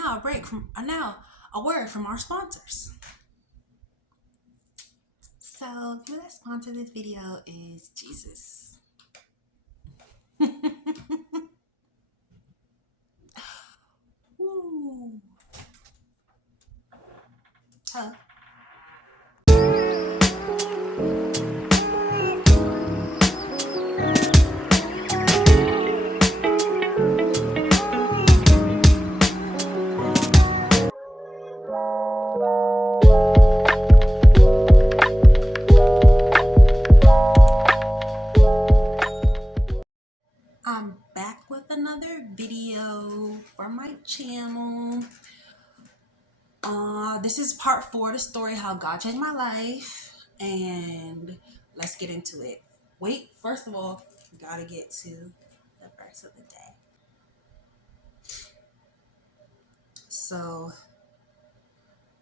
now a word from our sponsors. So who that sponsored this video is Jesus. Ooh. Huh. I'm back with another video for my channel. This is part 4 of the story how God changed my life, and let's get into it. Wait, first of all, gotta get to the verse of the day. So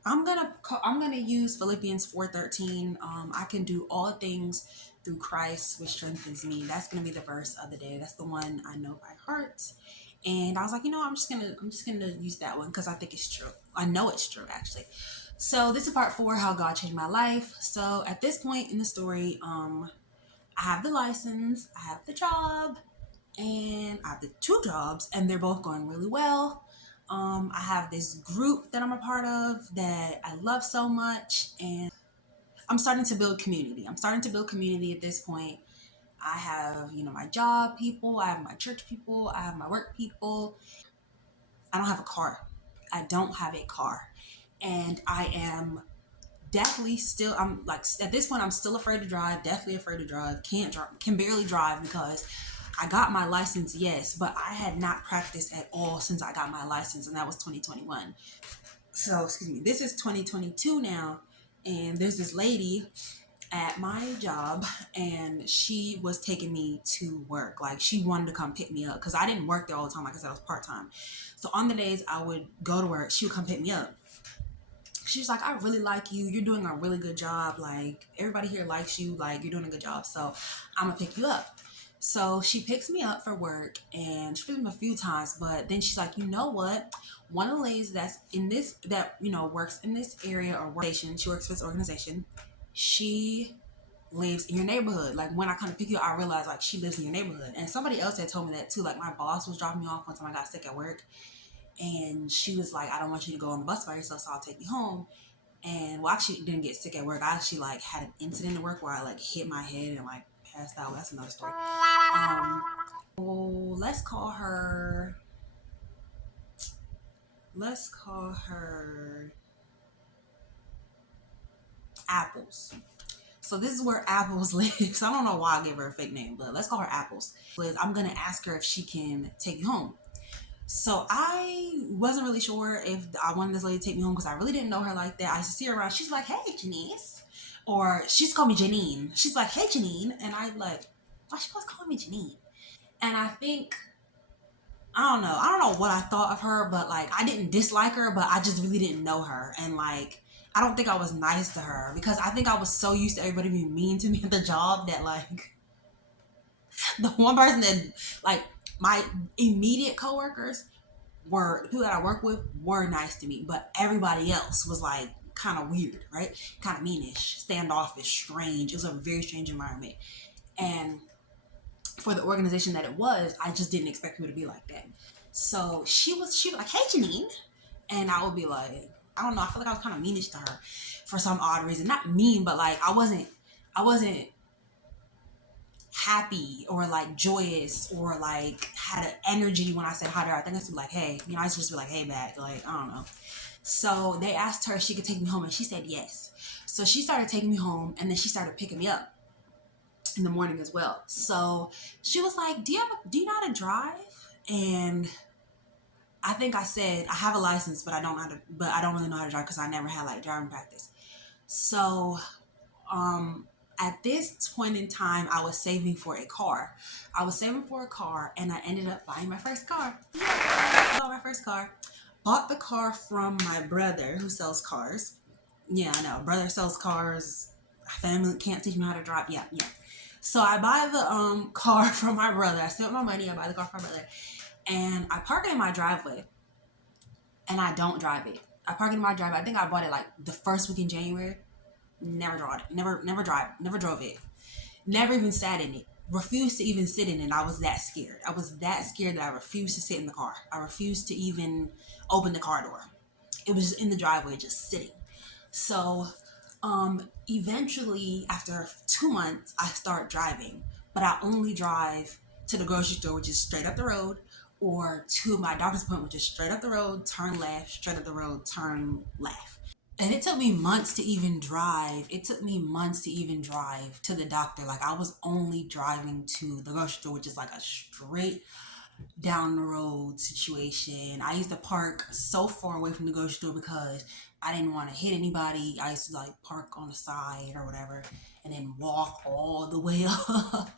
I'm gonna use Philippians 4:13. I can do all things through Christ which strengthens me. That's gonna be the verse of the day. That's the one I know by heart. And I was like, I'm just gonna use that one because I think it's true. I know it's true actually. So this is part 4, how God changed my life. So at this point in the story, I have the license, I have the job, and I have the 2 jobs, and they're both going really well. I have this group that I'm a part of that I love so much, and I'm starting to build community. I'm starting to build community at this point. I have, my job people, I have my church people, I have my work people. I don't have a car. I don't have a car. And I am definitely still, I'm like, at this point, I'm still afraid to drive, definitely afraid to drive, can't drive, can barely drive because I got my license, yes, but I had not practiced at all since I got my license, and that was 2021. So, excuse me, this is 2022 now, and there's this lady at my job, and she was taking me to work. Like, she wanted to come pick me up because I didn't work there all the time. Like I said, I was part-time. So on the days I would go to work, she would come pick me up. She's like, I really like you. You're doing a really good job. Like, everybody here likes you. Like, you're doing a good job. So I'm gonna pick you up. So she picks me up for work, and she picks me a few times, but then she's like, you know what? One of the ladies that's in this, that, works in this area or workstation, she works for this organization. She lives in your neighborhood. Like, when I kind of pick you up, I realized like she lives in your neighborhood. And somebody else had told me that too. Like, my boss was dropping me off one time I got sick at work, and she was like, I don't want you to go on the bus by yourself, so I'll take you home. And well, I actually didn't get sick at work. I actually like had an incident at work where I like hit my head and like passed out. That's another story. Oh, let's call her Apples. So this is where Apples lives. I don't know why I gave her a fake name, but let's call her Apples. I'm gonna ask her if she can take you home. So I wasn't really sure if I wanted this lady to take me home because I really didn't know her like that. I used to see her around. She's like, hey, Janice. Or she's called me Janine. She's like, hey, Janine. And I'm like, why she was calling me Janine? And I think, I don't know what I thought of her, but like, I didn't dislike her, but I just really didn't know her. And like, I don't think I was nice to her because I think I was so used to everybody being mean to me at the job that like, the one person that like my immediate coworkers were the people that I work with were nice to me, but everybody else was like kind of weird, right? Kind of meanish, standoffish, strange. It was a very strange environment. And for the organization that it was, I just didn't expect people to be like that. So she was like, hey, Janine. And I would be like, I don't know, I feel like I was kind of meanish to her for some odd reason. Not mean, but like I wasn't happy or like joyous or like had an energy when I said hi to her. I think I used to be like, hey, I used to just be like, hey, back. Like, I don't know. So they asked her if she could take me home, and she said yes. So she started taking me home, and then she started picking me up in the morning as well. So she was like, do you know how to drive? And I think I said, I have a license, but I don't really know how to drive because I never had like driving practice. So at this point in time, I was saving for a car. And I ended up buying my first car. Yeah, I bought my first car. Bought the car from my brother who sells cars. Yeah, I know. Brother sells cars. Family can't teach me how to drive. Yeah. So I buy the car from my brother. I spent my money. I buy the car from my brother. And I park it in my driveway. and I don't drive it. I park it in my driveway. I think I bought it like the first week in January. Never drove it. Never drove it. Never even sat in it. Refused to even sit in it. I was that scared. I was that scared that I refused to sit in the car. I refused to even open the car door. It was just in the driveway, just sitting. So, eventually, after 2 months, I start driving, but I only drive to the grocery store, which is straight up the road, or to my doctor's appointment, which is straight up the road, turn left, straight up the road, turn left. And it took me months to even drive. It took me months to even drive to the doctor. Like, I was only driving to the grocery store, which is like a straight down the road situation. I used to park so far away from the grocery store because I didn't want to hit anybody. I used to like park on the side or whatever and then walk all the way up.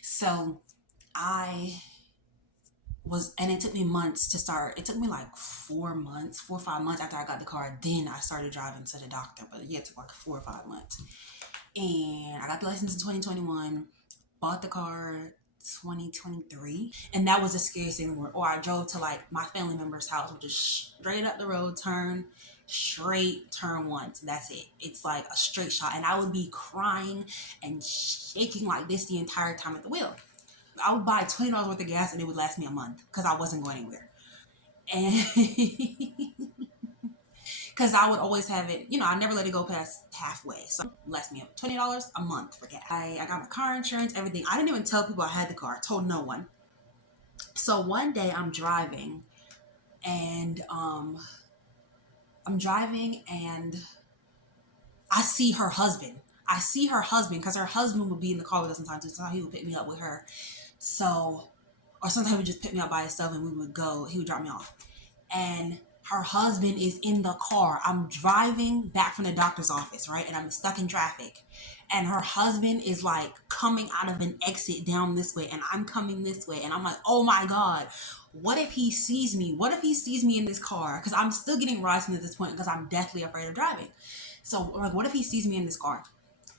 So I was, and it took me months to start. It took me like 4 months, 4 or 5 months after I got the car. Then I started driving to the doctor. But yeah, it took like 4 or 5 months. And I got the license in 2021, bought the car 2023, and that was the scariest thing in the world. Or I drove to like my family member's house, which is straight up the road, turn straight, turn once. That's it. It's like a straight shot, and I would be crying and shaking like this the entire time at the wheel. I would buy $20 worth of gas, and it would last me a month because I wasn't going anywhere. And because I would always have it, I never let it go past halfway. So it lasts me $20 a month for gas. I got my car insurance, everything. I didn't even tell people I had the car. I told no one. So one day I'm driving and I see her husband. I see her husband because her husband would be in the car with us sometimes. So he would pick me up with her. So, or sometimes he would just pick me up by himself and we would go. He would drop me off. And her husband is in the car. I'm driving back from the doctor's office, right? And I'm stuck in traffic. And her husband is like coming out of an exit down this way, and I'm coming this way. And I'm like, oh my God, what if he sees me? What if he sees me in this car? Because I'm still getting rides from at this point because I'm deathly afraid of driving. So, like, what if he sees me in this car?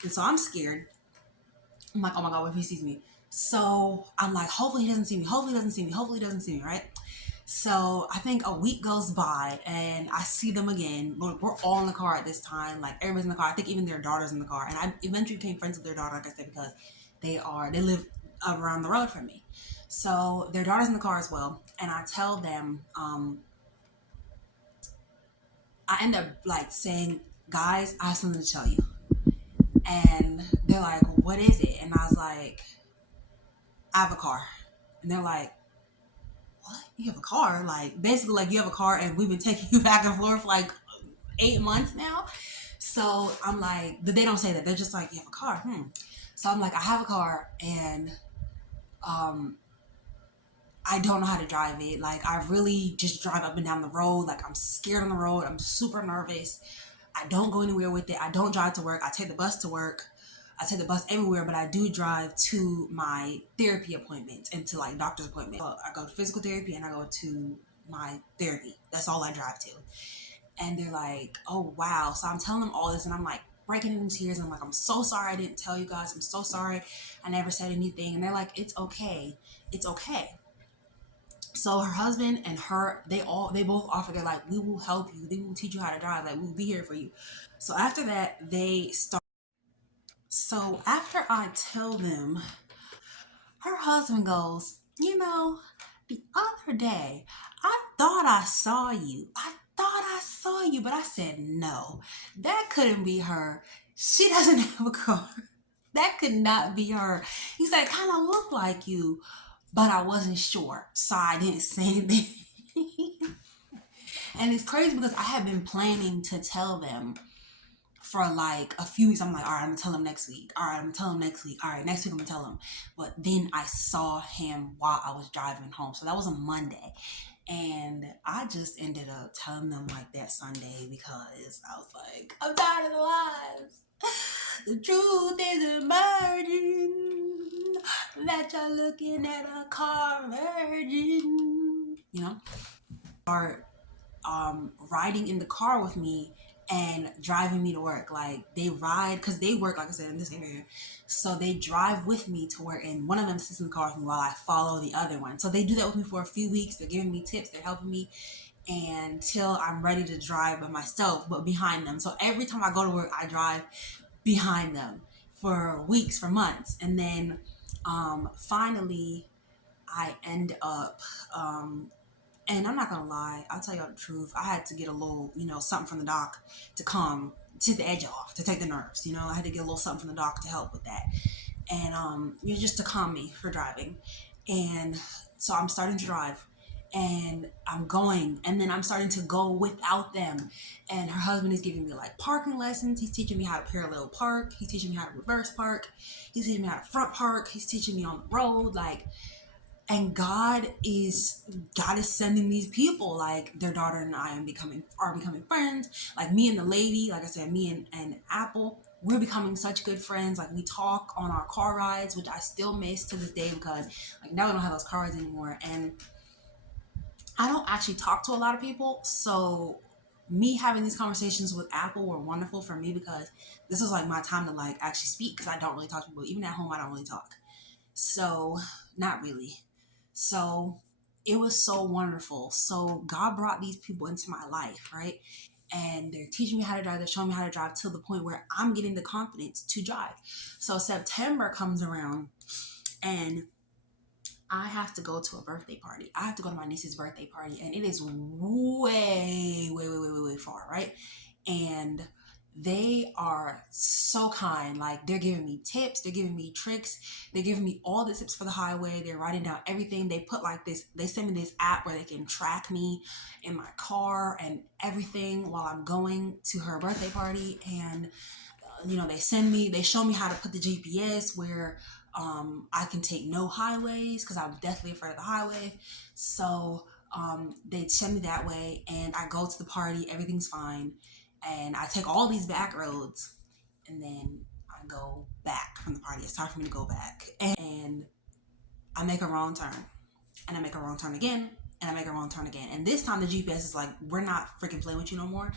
And so I'm scared. I'm like, oh my God, what if he sees me? So I'm like, hopefully he doesn't see me. Hopefully he doesn't see me. Hopefully he doesn't see me, right? So I think a week goes by and I see them again. We're all in the car at this time. Like everybody's in the car. I think even their daughter's in the car. And I eventually became friends with their daughter, like I said, because they live around the road from me. So their daughter's in the car as well. And I tell them, I end up like saying, guys, I have something to tell you. And they're like, what is it? And I was like, I have a car. And they're like, what? You have a car? Like, basically, like, you have a car and we've been taking you back and forth for like 8 months now. So I'm like, they don't say that. They're just like, you have a car. So I'm like, I have a car and um, I don't know how to drive it. Like, I really just drive up and down the road. Like, I'm scared on the road. I'm super nervous. I don't go anywhere with it. I don't drive to work. I take the bus to work. I take the bus everywhere, but I do drive to my therapy appointments and to like doctor's appointments. So I go to physical therapy and I go to my therapy. That's all I drive to. And they're like, oh, wow. So I'm telling them all this and I'm like breaking into tears. And I'm like, I'm so sorry I didn't tell you guys. I'm so sorry I never said anything. And they're like, it's okay. It's okay. So her husband and her, they both offer. They're like, we will help you. We will teach you how to drive. Like, we'll be here for you. So after that, they start. So after I tell them, her husband goes, the other day, I thought I saw you. But I said, no, that couldn't be her. She doesn't have a car. That could not be her. He said, kind of looked like you, but I wasn't sure. So I didn't say anything. And it's crazy because I have been planning to tell them for like a few weeks. I'm like, all right, I'm gonna tell him next week. All right, I'm gonna tell him next week. All right, next week I'm gonna tell him. But then I saw him while I was driving home. So that was a Monday. And I just ended up telling them like that Sunday because I was like, I'm tired of the lies. The truth is emerging that you're looking at a car virgin. Start riding in the car with me and driving me to work. Like, they ride because they work, like I said, in this area. So they drive with me to work, and one of them sits in the car with me while I follow the other one. So they do that with me for a few weeks. They're giving me tips. They're helping me. and till I'm ready to drive by myself, but behind them. So every time I go to work, I drive behind them for weeks, for months. And then finally, I end up, and I'm not gonna lie, I'll tell y'all the truth. I had to get a little, something from the doc to calm, to the edge off, to take the nerves. I had to get a little something from the doc to help with that. And just to calm me for driving. And so I'm starting to drive, and I'm going, and then I'm starting to go without them. And her husband is giving me like parking lessons. He's teaching me how to parallel park. He's teaching me how to reverse park. He's teaching me how to front park. He's teaching me on the road, like. And God is sending these people, like their daughter and I are becoming friends. Like me and the lady, like I said, me and Apple, we're becoming such good friends. Like we talk on our car rides, which I still miss to this day, because like now we don't have those car rides anymore. And I don't actually talk to a lot of people. So me having these conversations with Apple were wonderful for me, because this was like my time to like actually speak, because I don't really talk to people. Even at home, I don't really talk. So not really. So it was so wonderful. So God brought these people into my life, right? And they're teaching me how to drive. They're showing me how to drive to the point where I'm getting the confidence to drive. So September comes around, and I have to go to a birthday party. I have to go to my niece's birthday party, and it is way, way, way, way, way, way far, right? And they are so kind. Like they're giving me tips, they're giving me tricks, they're giving me all the tips for the highway. They're writing down everything. They put like this, they send me this app where they can track me in my car and everything while I'm going to her birthday party. And they show me how to put the GPS where I can take no highways, because I'm deathly afraid of the highway. So they send me that way, and I go to the party, everything's fine. And I take all these back roads, and then I go back from the party. It's time for me to go back. And I make a wrong turn, and I make a wrong turn again, and I make a wrong turn again. And this time the GPS is like, we're not freaking playing with you no more.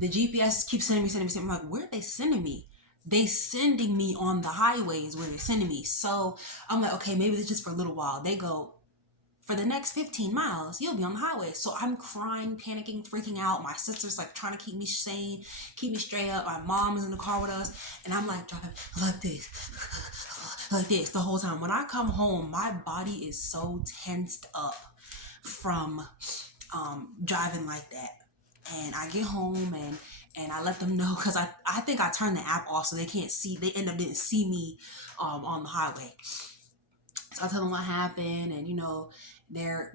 The GPS keeps sending me. I'm like, where are they sending me? They sending me on the highways where they're sending me. So I'm like, okay, maybe it's just for a little while. They go, for the next 15 miles, you'll be on the highway. So I'm crying, panicking, freaking out. My sister's like trying to keep me sane, keep me straight up. My mom is in the car with us. And I'm like driving like this, like this the whole time. When I come home, my body is so tensed up from driving like that. And I get home, and I let them know, because I think I turned the app off so they can't see. They end up didn't see me on the highway. So I tell them what happened, and they're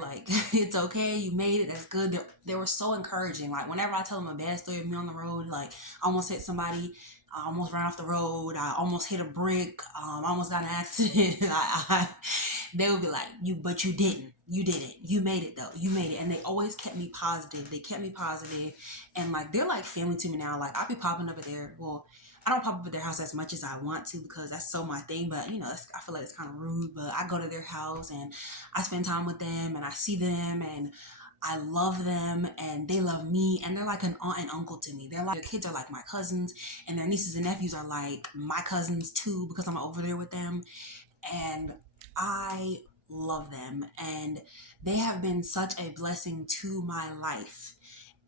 like, it's okay, you made it, that's good. They were so encouraging. Like whenever I tell them a bad story of me on the road, like I almost hit somebody, I almost ran off the road, I almost hit a brick, I almost got in an accident. They would be like, but you didn't. You did it. You made it though. You made it. And they always kept me positive. They kept me positive. And like, they're like family to me now. Like I'll be popping up at I don't pop up at their house as much as I want to, because that's so my thing. But I feel like it's kind of rude. But I go to their house, and I spend time with them, and I see them, and I love them, and they love me, and they're like an aunt and uncle to me. Their kids are like my cousins, and their nieces and nephews are like my cousins too, because I'm over there with them. And I love them, and they have been such a blessing to my life.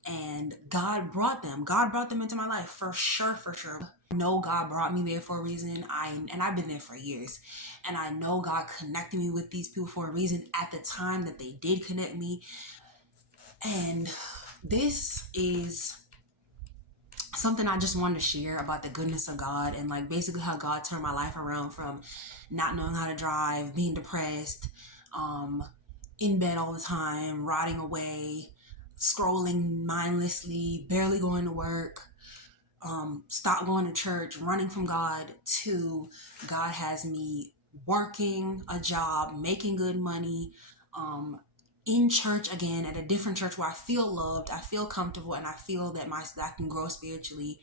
And God brought them into my life, for sure, for sure. I know God brought me there for a reason. I've been there for years, and I know God connected me with these people for a reason at the time that they did connect me. And this is something I just wanted to share about the goodness of God, and like basically how God turned my life around from not knowing how to drive, being depressed, in bed all the time, rotting away, scrolling mindlessly, barely going to work, stop going to church, running from God, to God has me working a job, making good money, in church again, at a different church where I feel loved, I feel comfortable, and I feel that I can grow spiritually.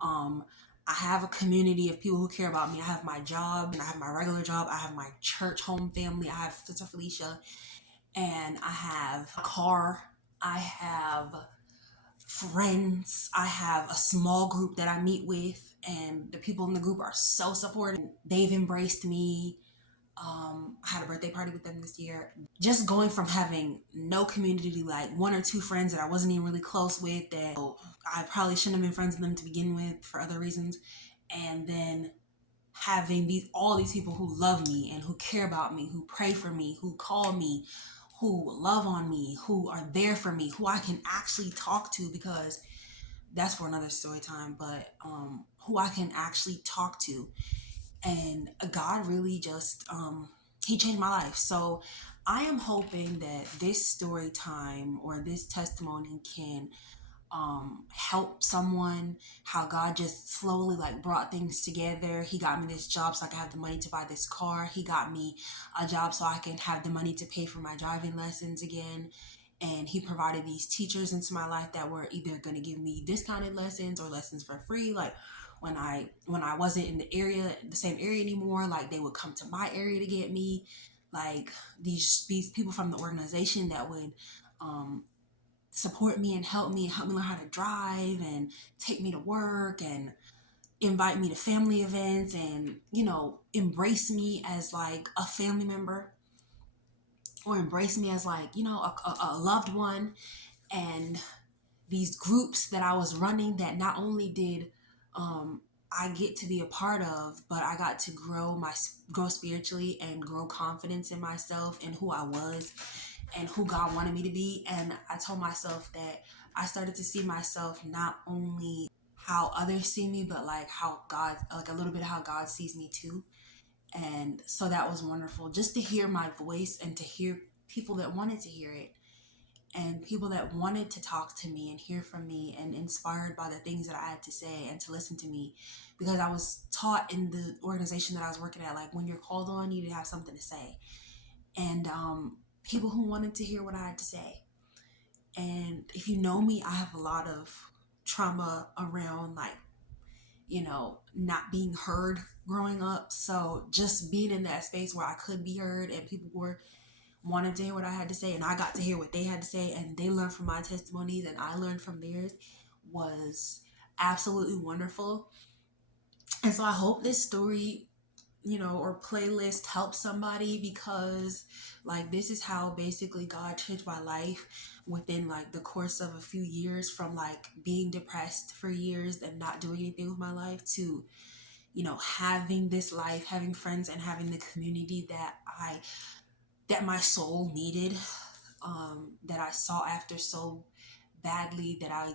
I have a community of people who care about me. I have my job, and I have my regular job. I have my church home family. I have Sister Felicia, and I have a car. I have friends. I have a small group that I meet with, and the people in the group are so supportive. They've embraced me. I had a birthday party with them this year. Just going from having no community, like one or two friends that I wasn't even really close with, that I probably shouldn't have been friends with them to begin with for other reasons, and then having all these people who love me and who care about me, who pray for me, who call me, who love on me, who are there for me, who I can actually talk to, because that's for another story time, but who I can actually talk to. And God really just he changed my life. So I am hoping that this story time or this testimony can help someone, how God just slowly like brought things together. He got me this job so I can have the money to buy this car. He got me a job so I can have the money to pay for my driving lessons again. And he provided these teachers into my life that were either going to give me discounted lessons or lessons for free. Like when I wasn't in the area, the same area anymore, like they would come to my area to get me. Like these people from the organization that would um, support me and help me learn how to drive and take me to work and invite me to family events and embrace me as like a family member, or embrace me as like a loved one. And these groups that I was running, that not only did um, I get to be a part of, but I got to grow spiritually and grow confidence in myself and who I was and who God wanted me to be. And I told myself that I started to see myself not only how others see me, but like how God, like a little bit of how God sees me too. And so that was wonderful, just to hear my voice and to hear people that wanted to hear it, and people that wanted to talk to me and hear from me and inspired by the things that I had to say and to listen to me, because I was taught in the organization that I was working at, like when you're called on, you need to have something to say. And people who wanted to hear what I had to say. And if you know me, I have a lot of trauma around like, not being heard growing up. So just being in that space where I could be heard and people were wanted to hear what I had to say and I got to hear what they had to say and they learned from my testimonies and I learned from theirs was absolutely wonderful. And so I hope this story, or playlist helps somebody, because like this is how basically God changed my life within like the course of a few years, from like being depressed for years and not doing anything with my life to having this life, having friends, and having the community that my soul needed, that I sought after so badly, that I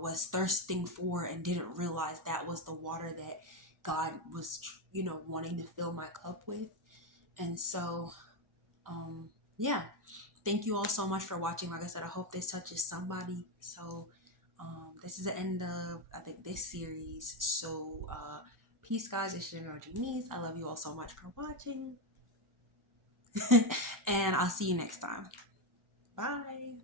was thirsting for and didn't realize that was the water that God was wanting to fill my cup with. And so yeah, thank you all so much for watching. Like I said, I hope this touches somebody. So this is the end of, I think, this series. So peace, guys. It's your girl Janice. I love you all so much for watching. And I'll see you next time. Bye.